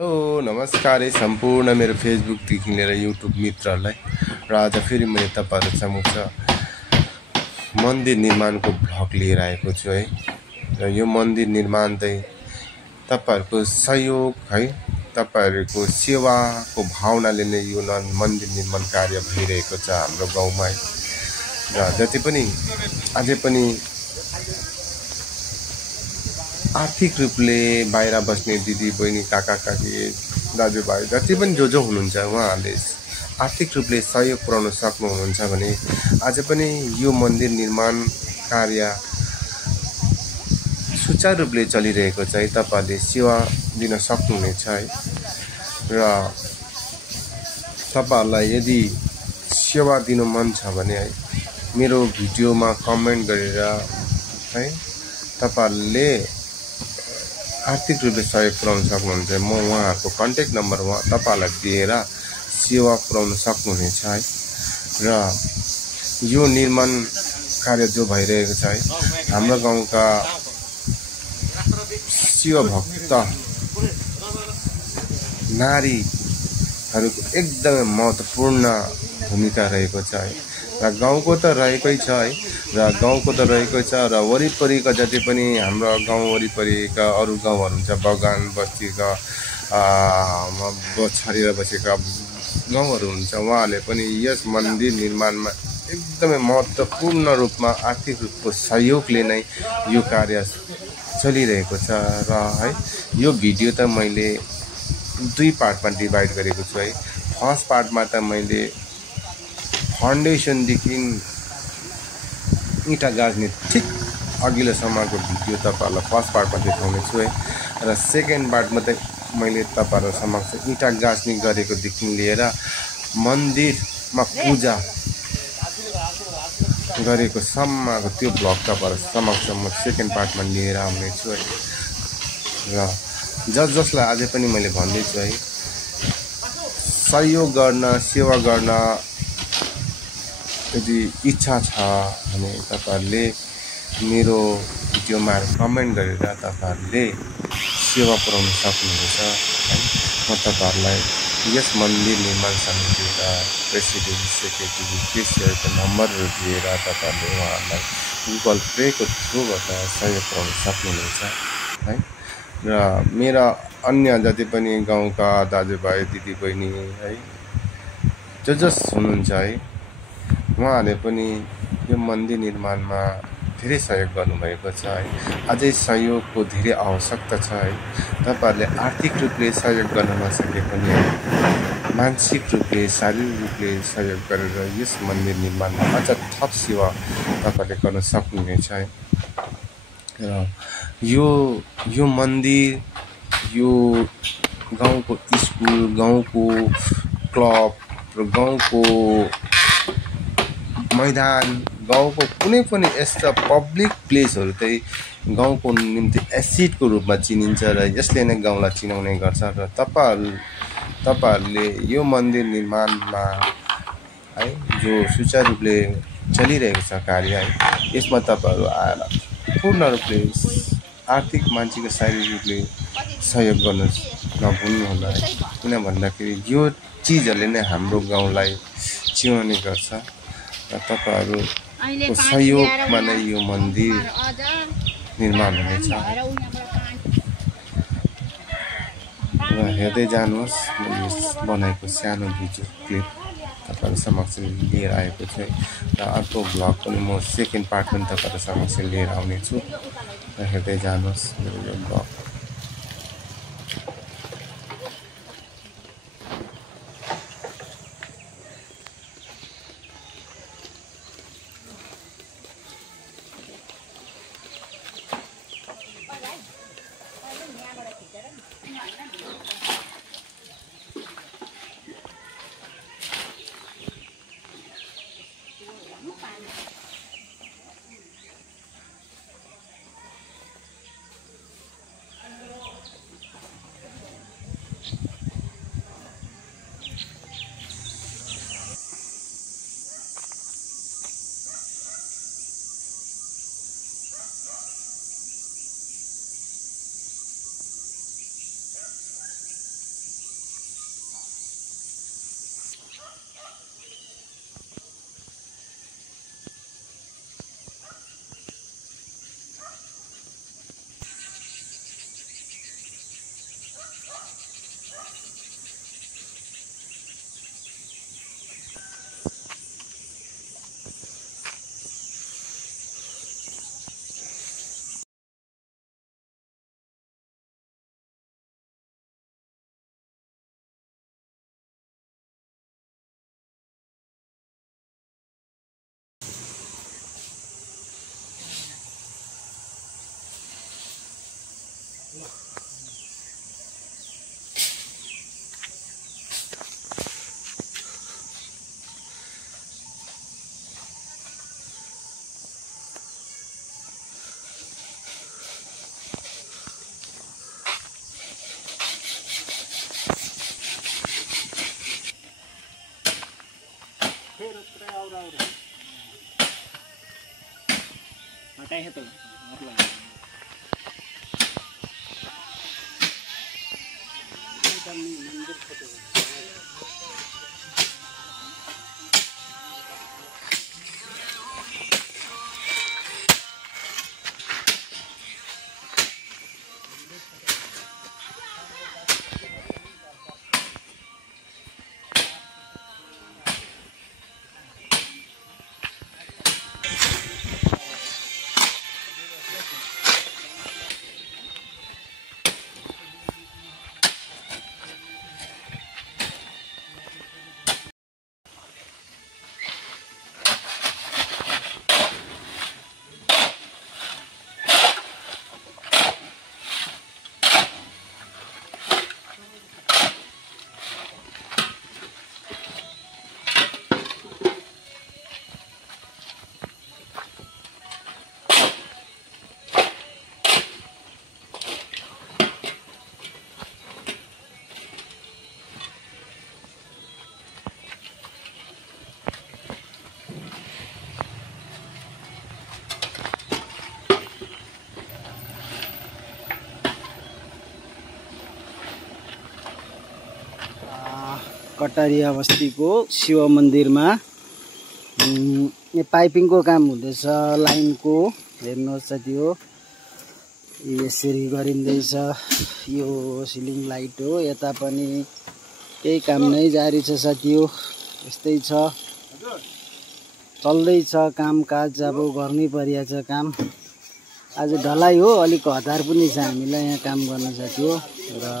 Hello नमस्कार सम्पूर्ण मेरो फेसबुकदेखि लिएर युट्युब मित्रहरूलाई र आज फेरि मैले तपाईहरु समक्ष मन्दिर निर्माणको भ्लग लिएर आएको छु है। र यो मन्दिर निर्माण चाहिँ तपाईहरुको सहयोग है, तपाईहरुको सेवाको भावनाले नै यो मन्दिर निर्माण कार्य भइरहेको छ हाम्रो गाउँमा है। र जति पनि अझै पनि आर्थिक रूपले बाहिर बस्ने दिदी बहिनी काका काकी दाजुभाइ जति पनि जो हुनुहुन्छ उहाँहरूले आर्थिक रूपले सहयोग पुर्याउन सक्नुहुन्छ भने आज पनि यो मन्दिर निर्माण कार्य सुचारू रूपले चलिरहेको छ है। तपाईहरुले सेवा दिन सक्नुहुनेछ है। र तपाईहरुलाई यदि सेवा दिन मन छ भने है मेरो भिडियोमा कमेन्ट गरेर है तपाईहरुले आर्थिक रूपले सहयोग पुर्याउन सक्नुहुन्छ। म उहाँहरुको कन्ट्याक्ट नम्बर तपाईहरुलाई दिएर सेवा पुर्याउन सक्नुहुनेछ है। र यो निर्माण कार्य जो भइरहेको छ है हाम्रो गाउँका शिवभक्त नारीहरुको एकदमै महत्त्वपूर्ण भूमिका रहेको छ है। र गाउँको त रहेकै छ है, र गाउँको त रहेकै छ र वरिपरिका जति पनि हाम्रो गाउँ वरिपरिका अरु गाउँहरु हुन्छ, बगान बस्तीका छरेर बसेका गाउँहरु हुन्छ, उहाँहरूले पनि यस मन्दिर निर्माणमा एकदमै महत्त्वपूर्ण रूपमा आर्थिक रूपको सहयोगले नै यो कार्य चलिरहेको छ। र है यो भिडियो त मैले दुई पार्टमा डिभाइड गरेको छु है। फर्स्ट पार्टमा त मैले फाउन्डेसन देखि इटा गाड्ने ठीक अघिल्लोसम्मको भिडियो तपाईहरुलाई फर्स्ट पार्टमा देखाउने छु है। र सेकेन्ड पार्टमा त मैले तपाईहरु समक्ष इटा गाड्ने गरेको देखि लिएर मन्दिरमा पूजा गरेको सम्मको त्यो भ्लग तपाईहरु समक्ष म सेकेन्ड पार्टमा लिएर आउने छु है। र जसलाई अझै पनि मैले भन्दै छु है, सहयोग गर्न सेवा गर्न यदि इच्छा छ भने तपाईहरुले मेरो भिडियोमा कमेन्ट गरेर तपाईहरुले सेवा पुर्याउन सक्नुहुन्छ है। म तपाईहरुलाई यस मन्दिर निर्माण समितिका प्रेसिडेन्ट सेक्रेटरी केसीहरुको नम्बरहरु दिएर तपाईहरुले उहाँहरूलाई गुगल पेको थ्रुबाट सहयोग पुर्याउन सक्नुहुन्छ है। र मेरा अन्य जति पनि गाउँका दाजुभाइ दिदीबहिनी है जस हुनुहुन्छ है, उहाँहरूले पनि यो मन्दिर निर्माणमा धेरै सहयोग गर्नुभएको छ है। अझै सहयोगको धेरै आवश्यकता छ है। तपाईहरुले आर्थिक रूपले सहयोग गर्न नसके पनि मानसिक रूपले शारीरिक रूपले सहयोग गरेर यस मन्दिर निर्माणमा अझ थप सेवा तपाईहरुले गर्न सक्नुहुनेछ है। र यो मन्दिर, यो गाउँको स्कुल, गाउँको क्लब र गाउँको मैदान, गाउँको कुनै पनि यस्ता पब्लिक प्लेसहरु चाहिँ गाउँको निम्ति एसिडको रूपमा चिनिन्छ र यसले नै गाउँलाई चिनाउने गर्छ। र तपाईहरुले यो मन्दिर निर्माणमा है जो सुचारू रूपले चलिरहेको छ कार्य है, यसमा तपाईहरु आएर पूर्ण रूपले आर्थिक मानसिक शारीरिक रूपले सहयोग गर्न नभुल्नु होला है। किन भन्दाखेरि यो चीजहरुले नै हाम्रो गाउँलाई चिनाउने गर्छ। र तपाईहरुको सहयोगमा नै यो मन्दिर निर्माण हुनेछ। र हेर्दै जानुहोस्, मैले बनाएको सानो भिडियो क्लिप तपाईहरु समक्ष लिएर आएको छु। र अर्को भ्लग पनि म सेकेन्ड पार्ट पनि तपाईहरु समक्ष लिएर आउने छु। र हेर्दै जानुहोस् मेरो यो भ्लग। हटाए है तो कटारिया बस्तीको शिव मन्दिरमा पाइपिङको काम हुँदैछ लाइनको हेर्नुहोस् साथी हो यसरी गरिँदैछ यो सिलिङ लाइट हो यता पनि केही काम नै जारी छ साथी हो यस्तै छ चल्दैछ कामकाज अब गर्नै परिएको छ काम आज ढलाइ हो अलिक हतार पनि छ हामीलाई यहाँ काम गर्न साथी हो र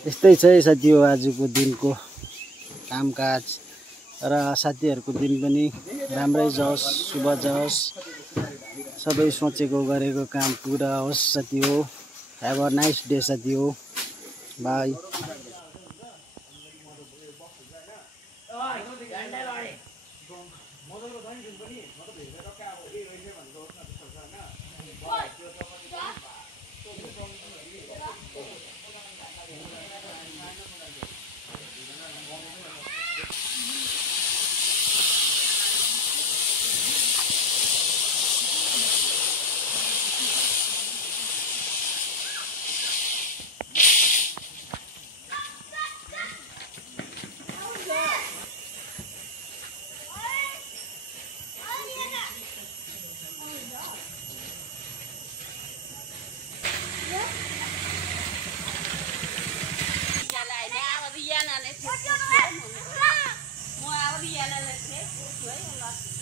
यस्तै छ साथी हो आजको दिनको कामकाज र साथीहरूको दिन पनि राम्रै जाओस् शुभ जाओस् सबै सोचेको गरेको काम पुरा होस् साथी हो हैव अ नाइस डे साथी हो by Mua áo đi lên thế,